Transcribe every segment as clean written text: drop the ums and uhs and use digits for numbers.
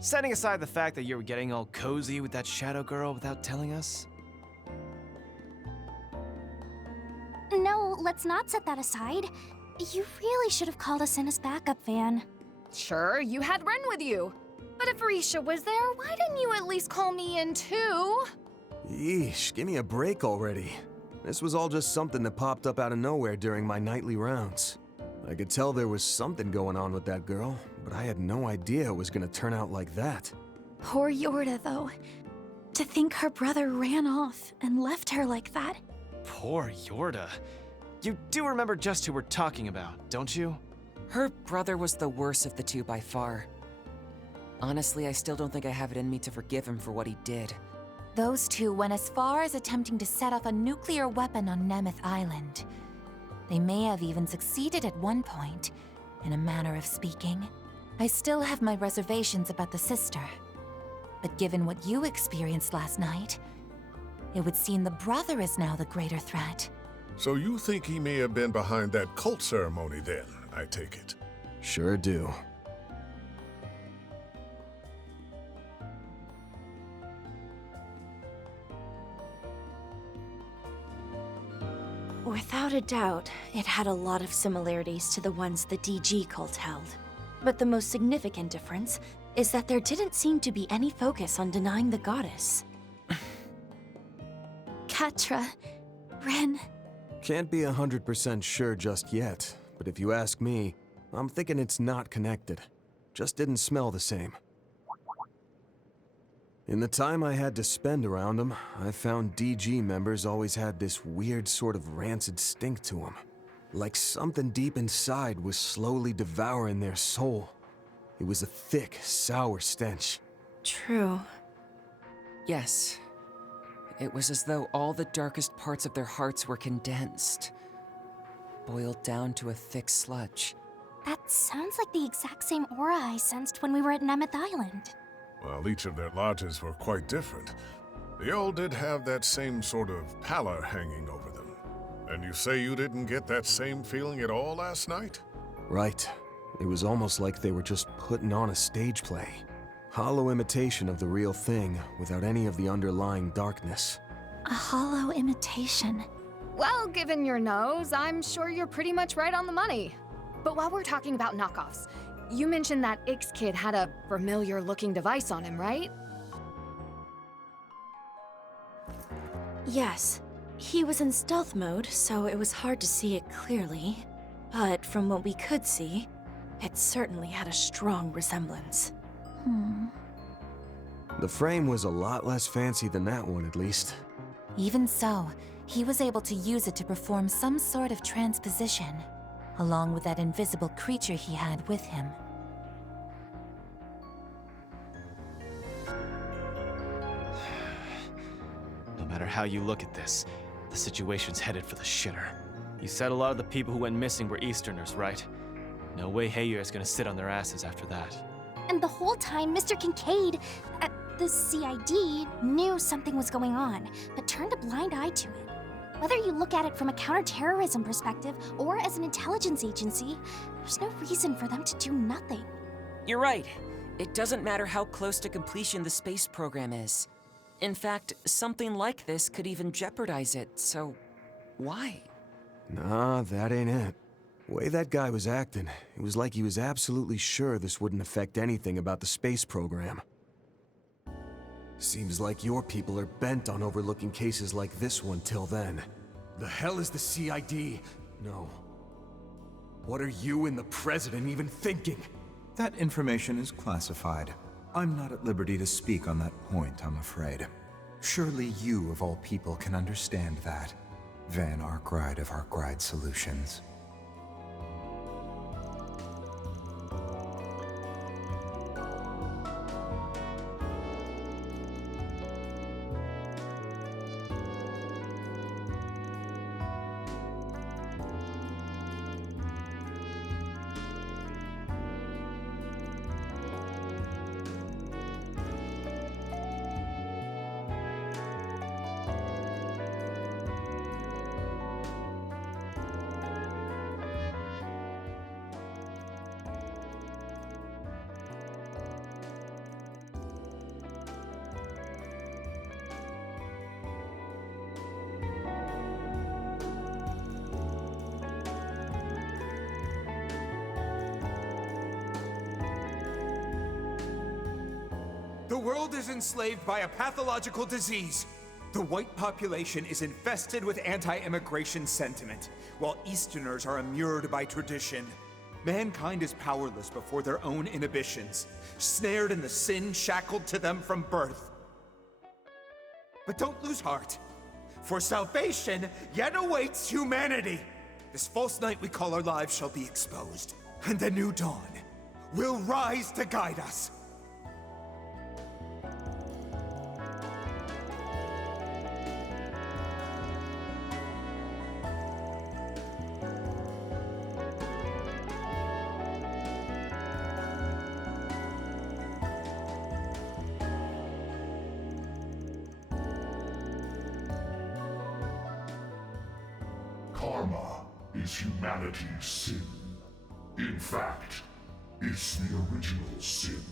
Setting aside the fact that you were getting all cozy with that shadow girl without telling us? No, let's not set that aside. You really should have called us in as backup, Van. Sure, you had Ren with you. But if Risha was there, why didn't you at least call me in too? Yeesh, give me a break already. This was all just something that popped up out of nowhere during my nightly rounds. I could tell there was something going on with that girl, but I had no idea it was gonna turn out like that. Poor Yorda, though. To think her brother ran off and left her like that. Poor Yorda. You do remember just who we're talking about, don't you? Her brother was the worst of the two by far. Honestly, I still don't think I have it in me to forgive him for what he did. Those two went as far as attempting to set off a nuclear weapon on Nemeth Island. They may have even succeeded at one point, in a manner of speaking. I still have my reservations about the sister. But given what you experienced last night, it would seem the brother is now the greater threat. So you think he may have been behind that cult ceremony then, I take it? Sure do. Without a doubt, it had a lot of similarities to the ones the DG cult held. But the most significant difference is that there didn't seem to be any focus on denying the goddess. Catra, Ren. Can't be 100% sure just yet, but if you ask me, I'm thinking it's not connected. Just didn't smell the same. In the time I had to spend around them, I found DG members always had this weird sort of rancid stink to them. Like something deep inside was slowly devouring their soul. It was a thick, sour stench. True. Yes. It was as though all the darkest parts of their hearts were condensed, boiled down to a thick sludge. That sounds like the exact same aura I sensed when we were at Nemeth Island. Well, each of their lodges were quite different. They all did have that same sort of pallor hanging over them. And you say you didn't get that same feeling at all last night? Right. It was almost like they were just putting on a stage play. Hollow imitation of the real thing, without any of the underlying darkness. A hollow imitation. Well, given your nose, I'm sure you're pretty much right on the money. But while we're talking about knockoffs, you mentioned that Ix kid had a familiar-looking device on him, right? Yes. He was in stealth mode, so it was hard to see it clearly. But from what we could see, it certainly had a strong resemblance. The frame was a lot less fancy than that one, at least. Even so, he was able to use it to perform some sort of transposition, along with that invisible creature he had with him. No matter how you look at this, the situation's headed for the shitter. You said a lot of the people who went missing were Easterners, right? No way Heyu is gonna sit on their asses after that. And the whole time, Mr. Kincaid at the CID knew something was going on, but turned a blind eye to it. Whether you look at it from a counterterrorism perspective or as an intelligence agency, there's no reason for them to do nothing. You're right. It doesn't matter how close to completion the space program is. In fact, something like this could even jeopardize it, so why? Nah, that ain't it. The way that guy was acting, it was like he was absolutely sure this wouldn't affect anything about the space program. Seems like your people are bent on overlooking cases like this one till then. The hell is the CID? No. What are you and the President even thinking? That information is classified. I'm not at liberty to speak on that point, I'm afraid. Surely you, of all people, can understand that. Van Arkwright of Arkwright Solutions. world is enslaved by a pathological disease. The white population is infested with anti-immigration sentiment, while Easterners are immured by tradition. Mankind is powerless before their own inhibitions, snared in the sin shackled to them from birth. But don't lose heart, for salvation yet awaits humanity. This false night we call our lives shall be exposed, and the new dawn will rise to guide us. Karma is humanity's sin. In fact, it's the original sin.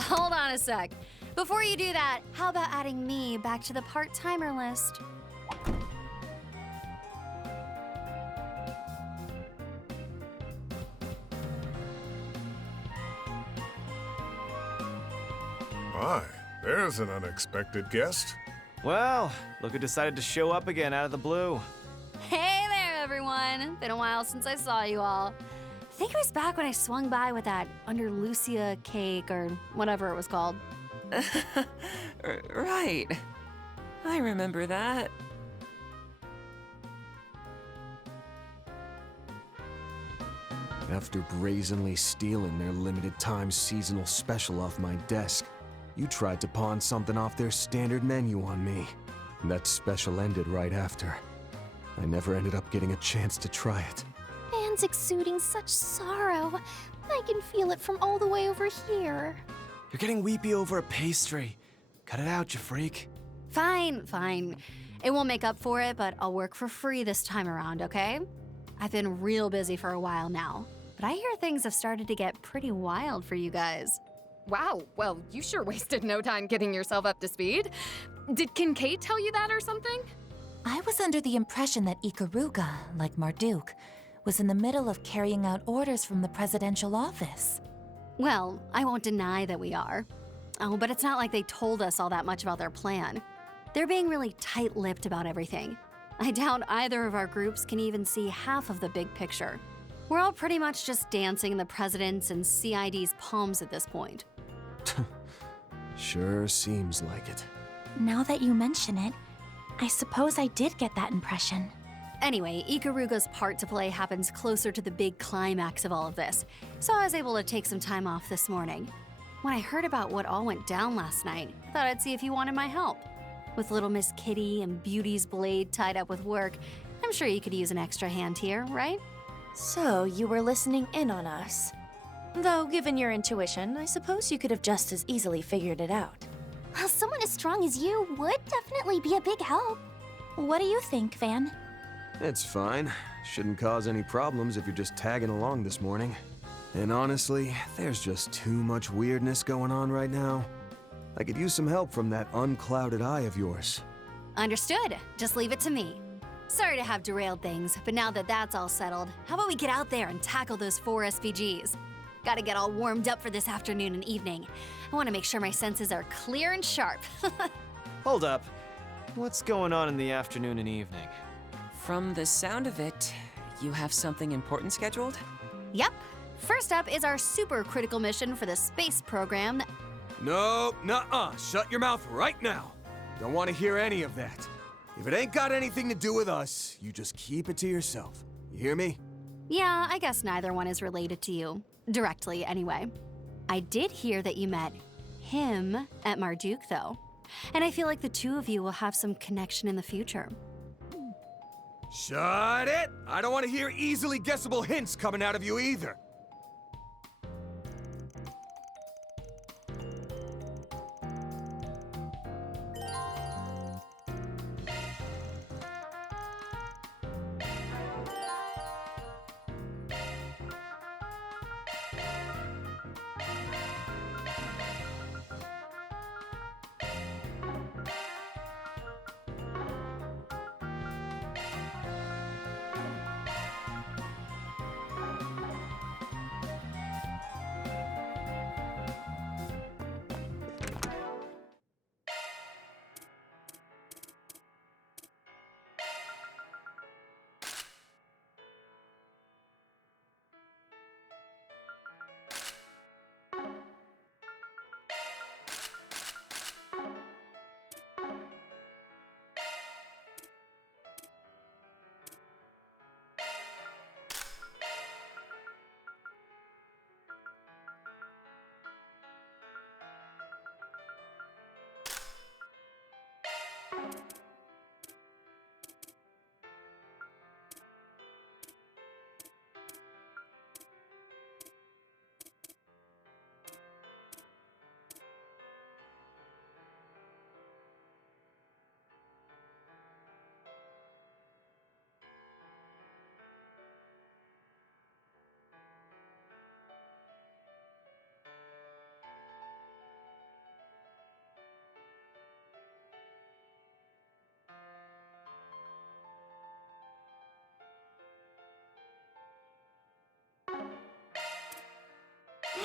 Hold on a sec. Before you do that, how about adding me back to the part-timer list? My, there's an unexpected guest. Well, look who decided to show up again out of the blue. Hey there, everyone. Been a while since I saw you all. I think it was back when I swung by with that Under Lucia cake or whatever it was called. Right. I remember that. After brazenly stealing their limited time seasonal special off my desk, you tried to pawn something off their standard menu on me. That special ended right after. I never ended up getting a chance to try it. Van's exuding such sorrow. I can feel it from all the way over here. You're getting weepy over a pastry. Cut it out, you freak. Fine, fine. It won't make up for it, but I'll work for free this time around, okay? I've been real busy for a while now, but I hear things have started to get pretty wild for you guys. Wow, well, you sure wasted no time getting yourself up to speed. Did Kincaid tell you that or something? I was under the impression that Ikaruga, like Marduk, was in the middle of carrying out orders from the presidential office. Well, I won't deny that we are. Oh, but it's not like they told us all that much about their plan. They're being really tight-lipped about everything. I doubt either of our groups can even see half of the big picture. We're all pretty much just dancing in the president's and CID's palms at this point. Sure seems like it. Now that you mention it, I suppose I did get that impression. Anyway, Ikaruga's part to play happens closer to the big climax of all of this, so I was able to take some time off this morning. When I heard about what all went down last night, I thought I'd see if you wanted my help. With little Miss Kitty and Beauty's blade tied up with work, I'm sure you could use an extra hand here, right? So, you were listening in on us. Though, given your intuition, I suppose you could have just as easily figured it out. Well, someone as strong as you would definitely be a big help. What do you think, Van? It's fine. Shouldn't cause any problems if you're just tagging along this morning. And honestly, there's just too much weirdness going on right now. I could use some help from that unclouded eye of yours. Understood. Just leave it to me. Sorry to have derailed things, but now that that's all settled, how about we get out there and tackle those 4 SPGs? Gotta get all warmed up for this afternoon and evening. I want to make sure my senses are clear and sharp. Hold up. What's going on in the afternoon and evening? From the sound of it, you have something important scheduled? Yep. First up is our super critical mission for the space program. No, nuh-uh. Shut your mouth right now. Don't want to hear any of that. If it ain't got anything to do with us, you just keep it to yourself. You hear me? Yeah, I guess neither one is related to you. Directly, anyway. I did hear that you met him at Marduk, though. And I feel like the two of you will have some connection in the future. Shut it! I don't want to hear easily guessable hints coming out of you either.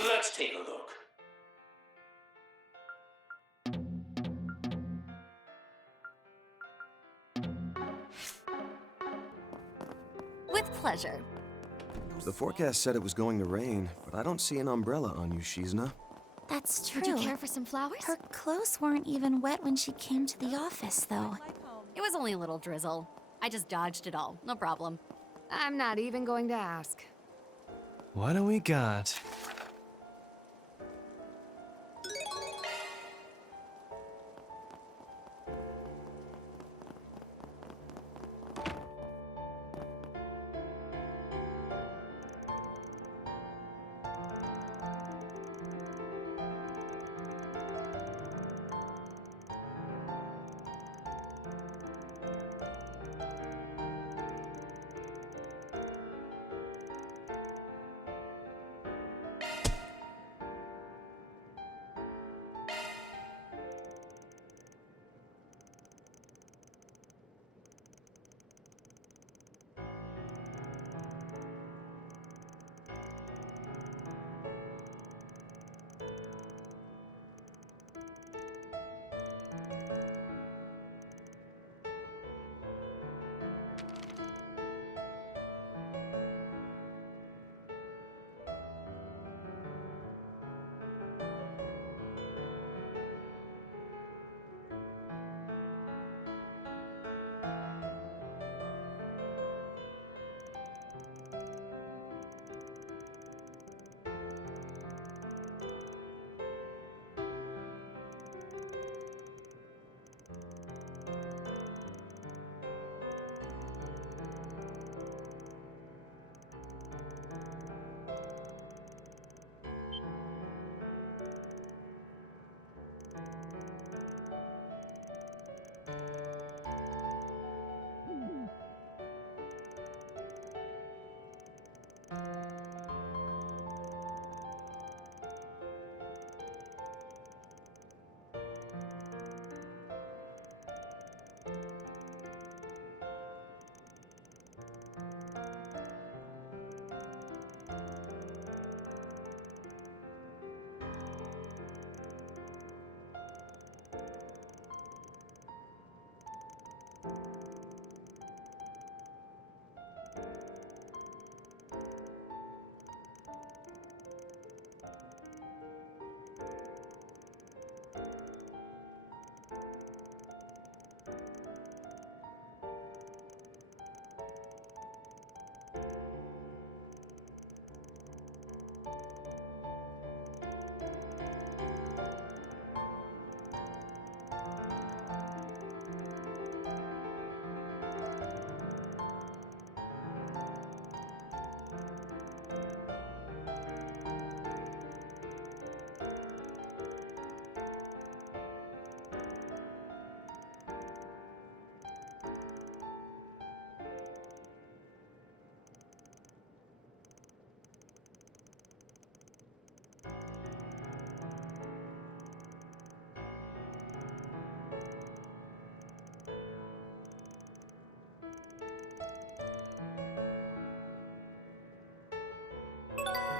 Let's take a look. With pleasure. The forecast said it was going to rain, but I don't see an umbrella on you, Shizna. That's true. Would you care for some flowers? Her clothes weren't even wet when she came to the office, though. It was only a little drizzle. I just dodged it all. No problem. I'm not even going to ask. What do we got?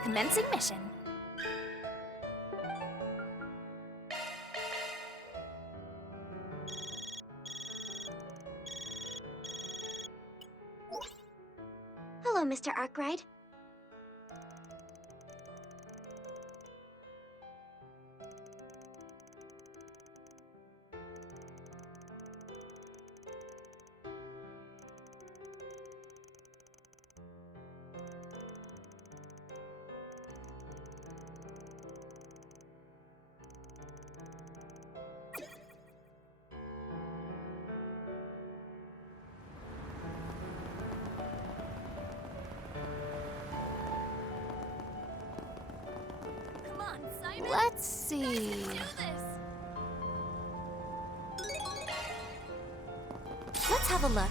Commencing mission. Hello, Mr. Arkwright. Let's see. Let's have a look.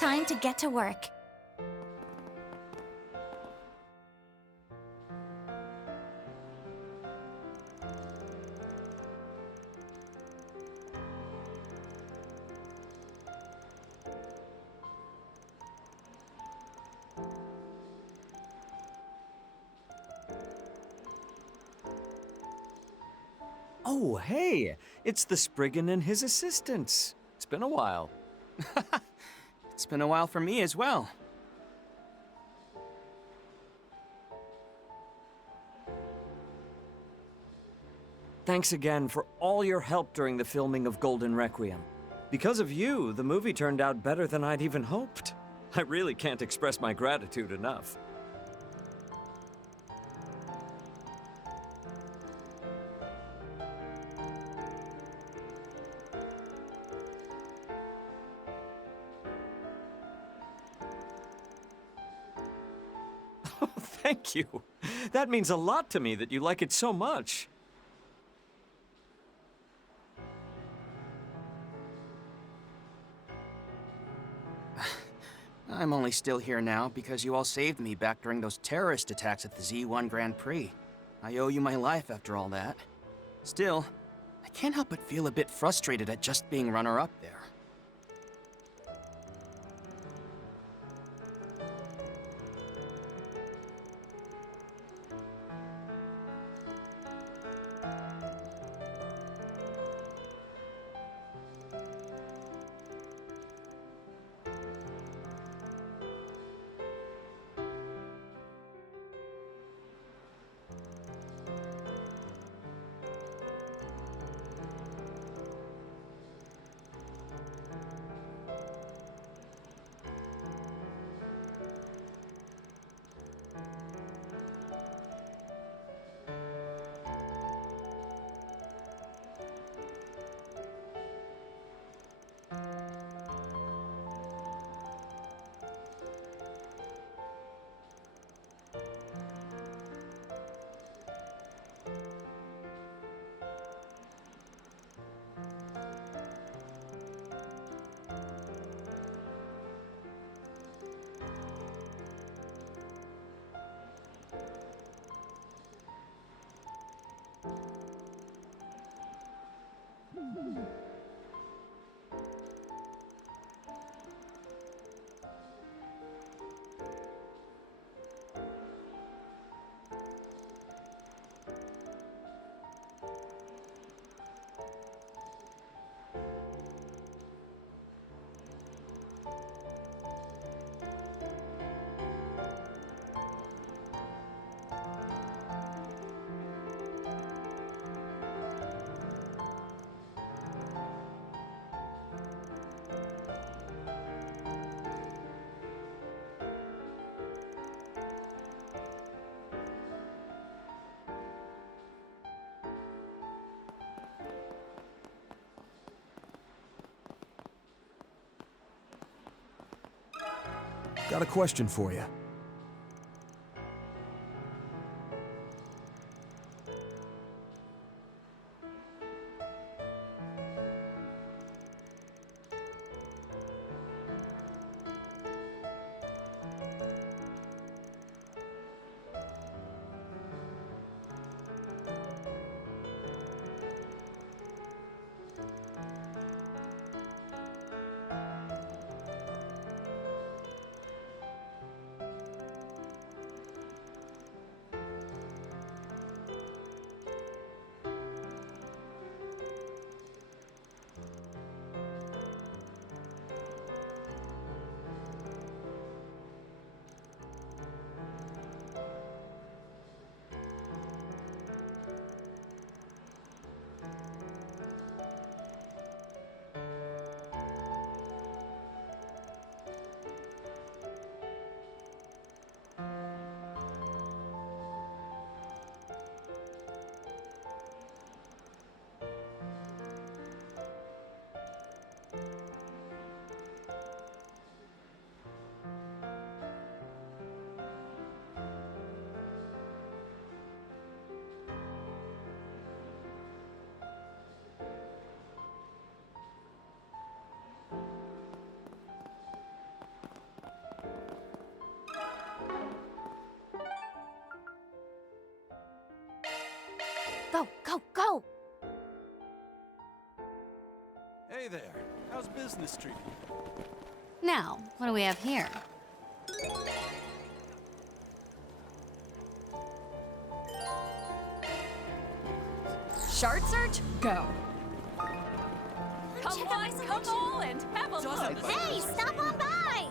Time to get to work. Oh, hey! It's the Spriggan and his assistants. It's been a while. It's been a while for me as well. Thanks again for all your help during the filming of Golden Requiem. Because of you, the movie turned out better than I'd even hoped. I really can't express my gratitude enough. Thank you. That means a lot to me that you like it so much. I'm only still here now because you all saved me back during those terrorist attacks at the Z1 Grand Prix. I owe you my life after all that. Still, I can't help but feel a bit frustrated at just being runner-up there. Got a question for you. Go, go, go! Hey there. How's business treating you? Now, what do we have here? Shard search? Go. Come on and have a look. Hey, stop on by!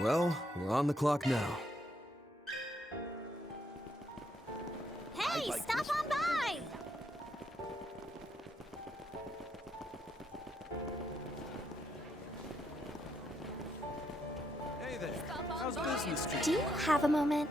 Well, we're on the clock now. Hey, stop on by! Hey there. How's business treating Do you? you have a moment?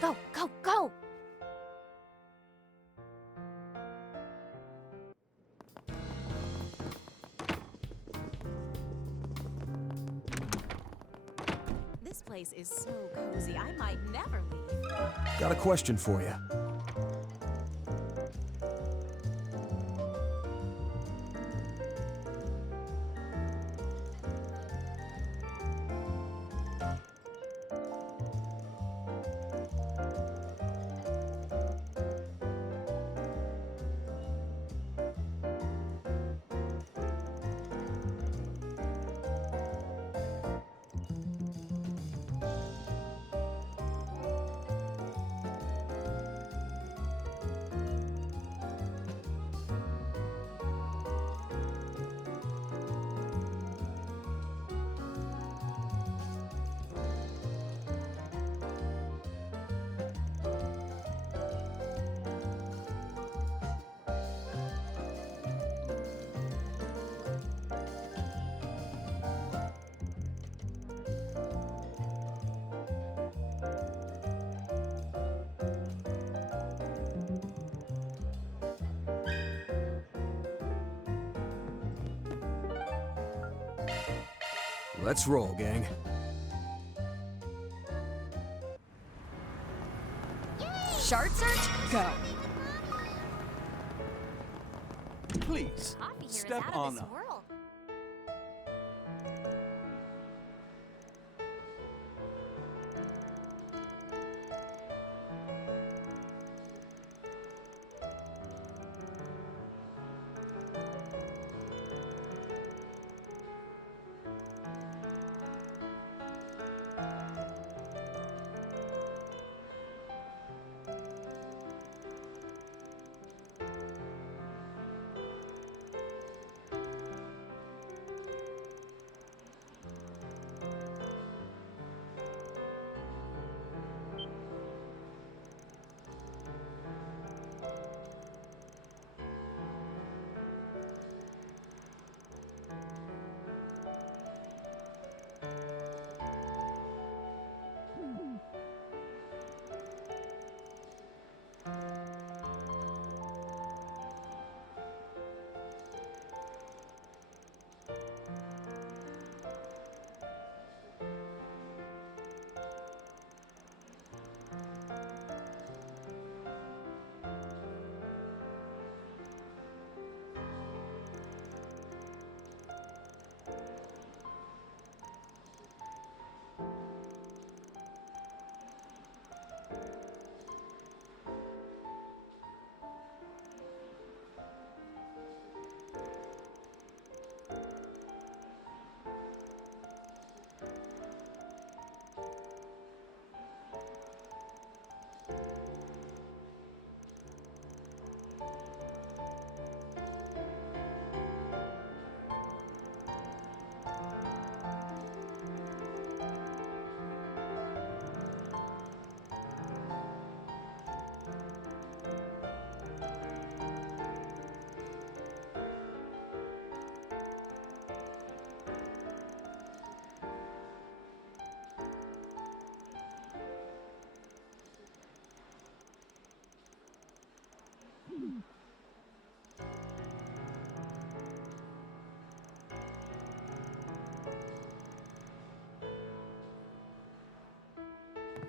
Go, go, go! This place is so cozy, I might never leave. Got a question for you. Let's roll, gang. Shard search? Go. Please, step on up.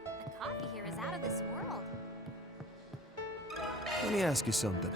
The coffee here is out of this world. Let me ask you something.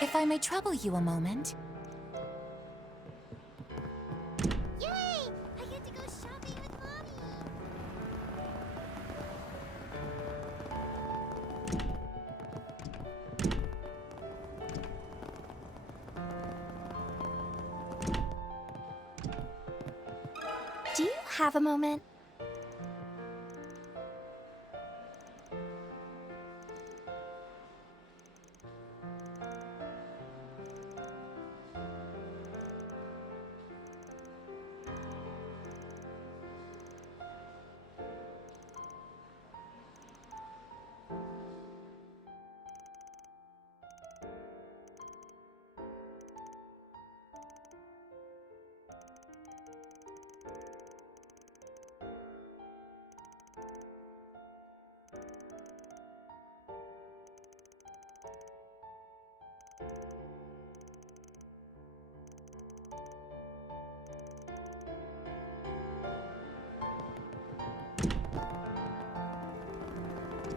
If I may trouble you a moment. Yay! I get to go shopping with Mommy! Do you have a moment?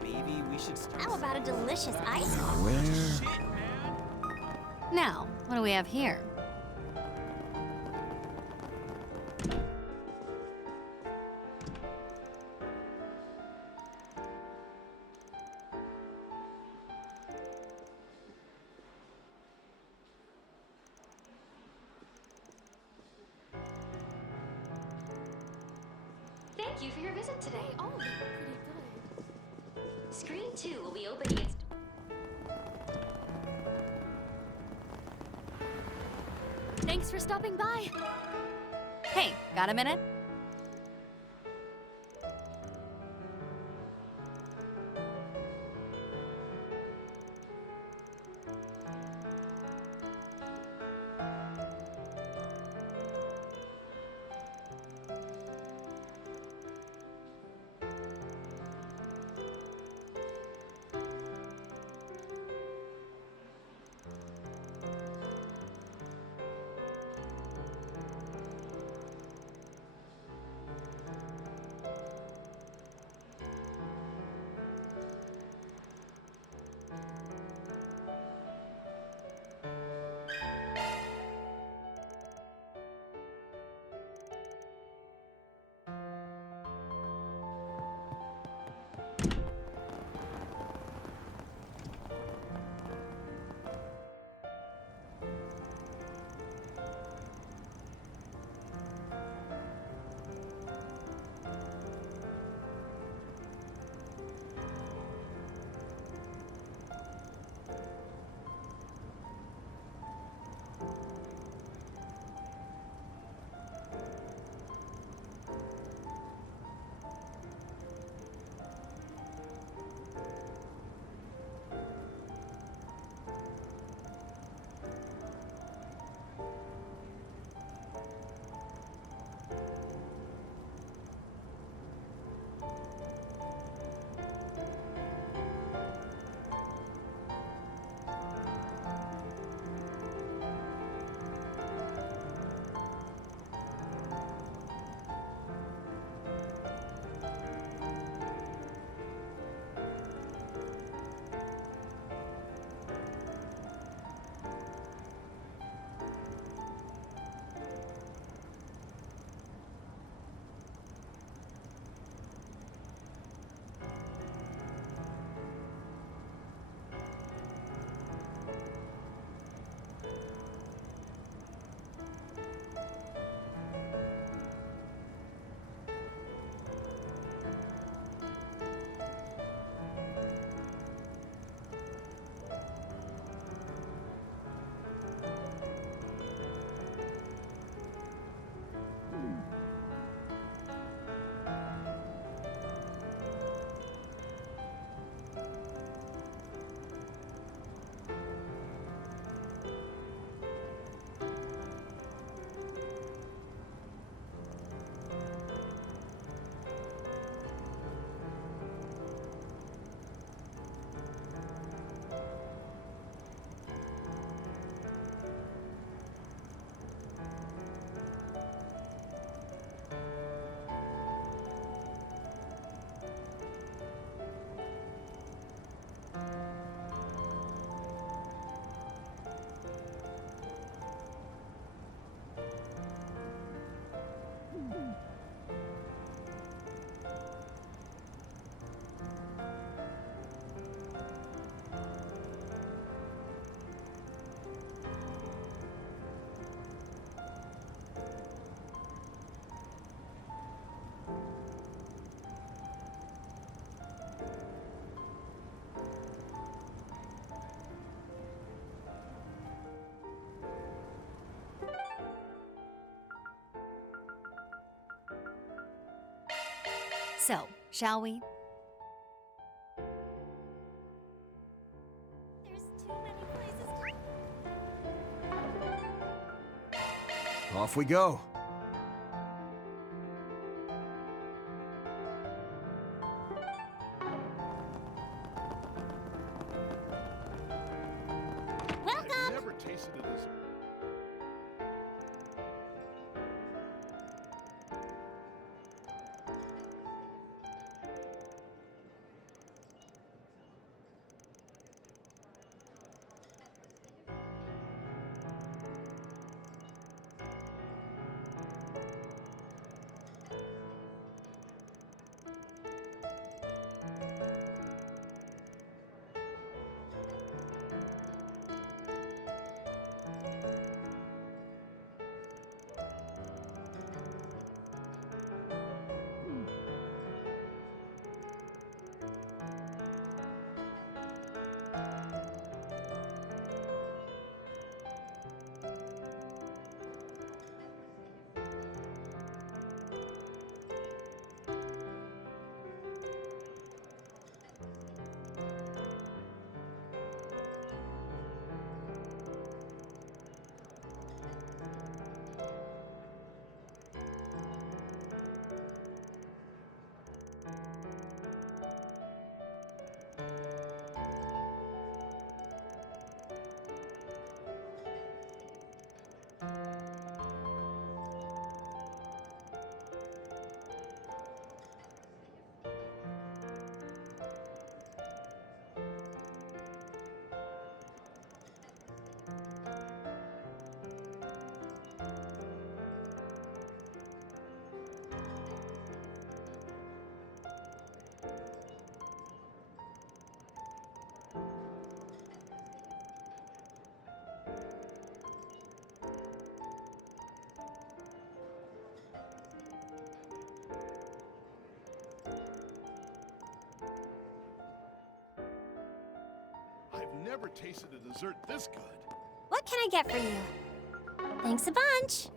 Maybe we should start. How about a delicious ice coffee? Where? Now, what do we have here? Thank you for your visit today. Oh, pretty good. Screen 2 will be opening its... Thanks for stopping by. Hey, got a minute? So, shall we? Off we go. Welcome! I've never tasted this. never tasted a dessert this good. What can I get for you? Thanks a bunch.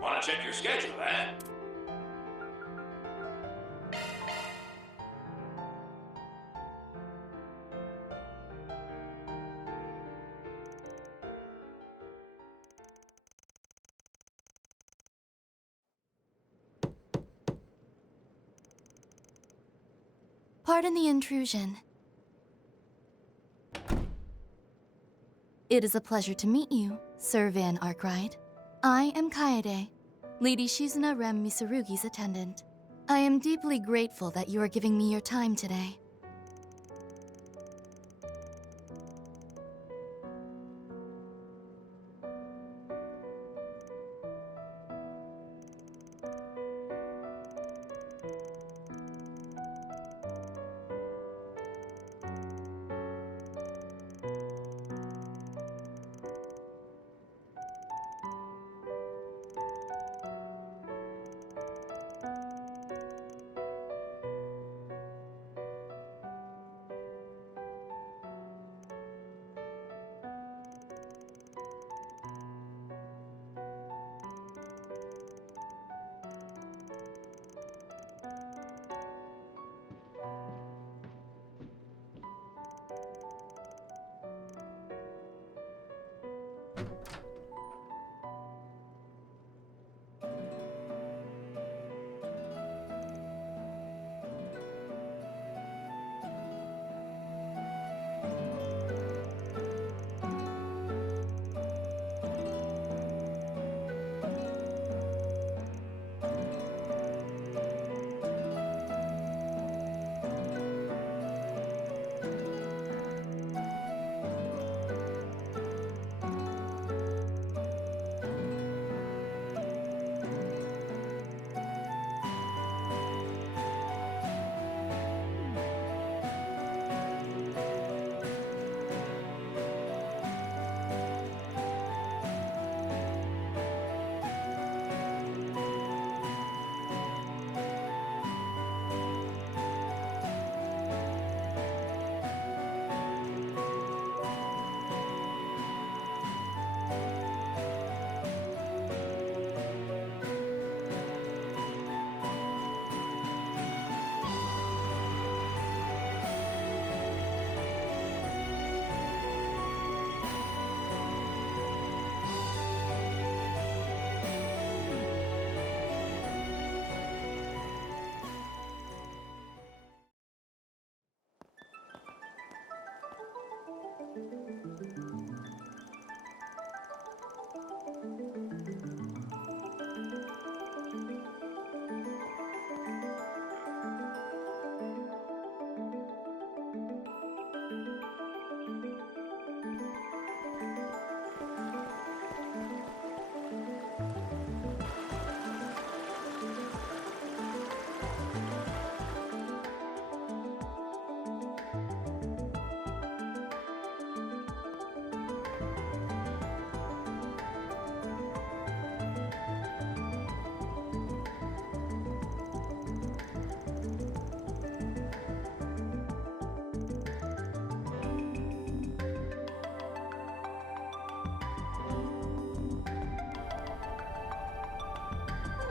Wanna check your schedule, eh? Pardon the intrusion. It is a pleasure to meet you, Sir Van Arkwright. I am Kaede, Lady Shizuna Rem Misurugi's attendant. I am deeply grateful that you are giving me your time today.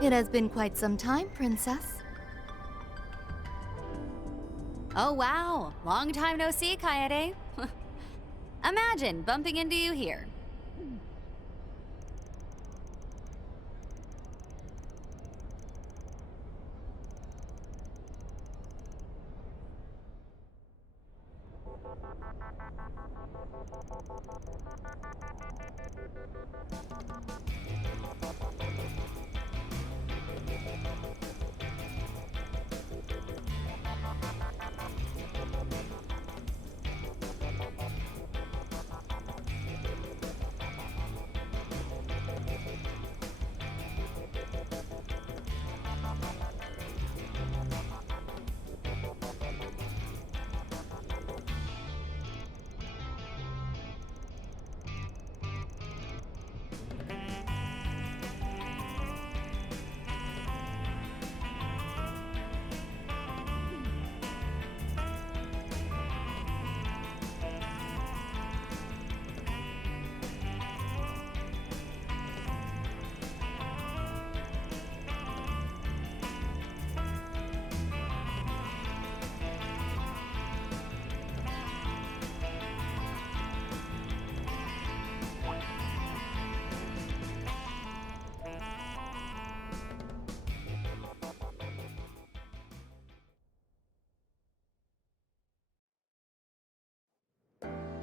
It has been quite some time, Princess. Oh wow, long time no see, Kaede. Imagine bumping into you here.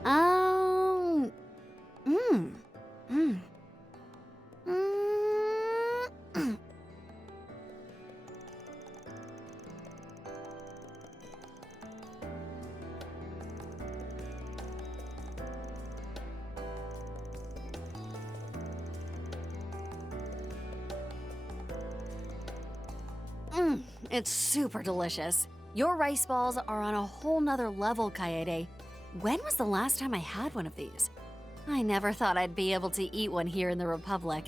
Um, mm, mm, mm. It's super delicious. Your rice balls are on a whole nother level, Kaede. When was the last time I had one of these? I never thought I'd be able to eat one here in the Republic.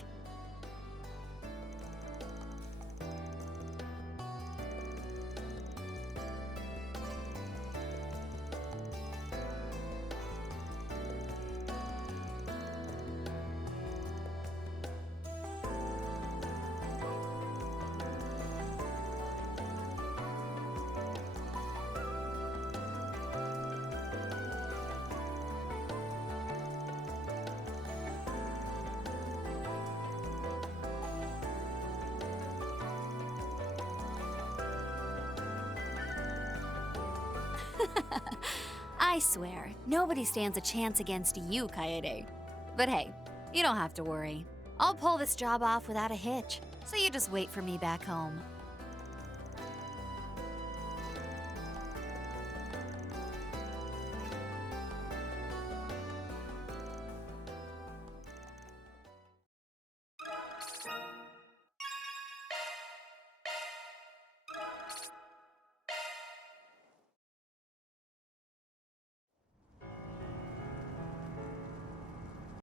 I swear, nobody stands a chance against you, Kaede. But hey, you don't have to worry. I'll pull this job off without a hitch, so you just wait for me back home.